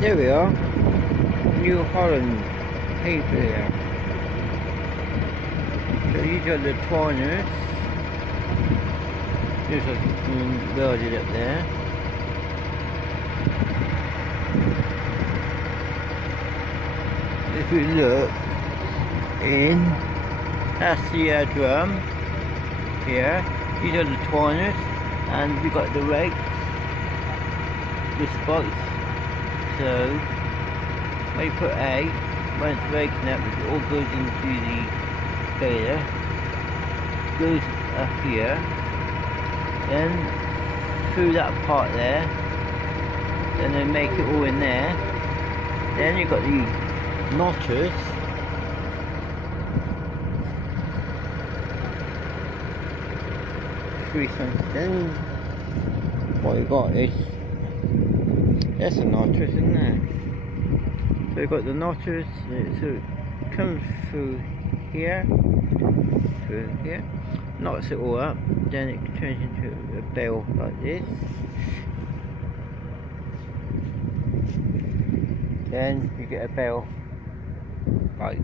There we are, New Holland hay baler. So these are the twiners. Just like welded up there. If we look in, that's the drum here. These are the twiners, and we've got the rakes, the spikes. So when you put A, when it's raking up, it all goes into the baler, goes up here, then through that part there, then they make it all in there. Then you've got the knotters, then what you got is, that's a knotters, isn't it? So you've got the knotters, so it comes through here, knots it all up, then it turns into a bale like this. Then you get a bale like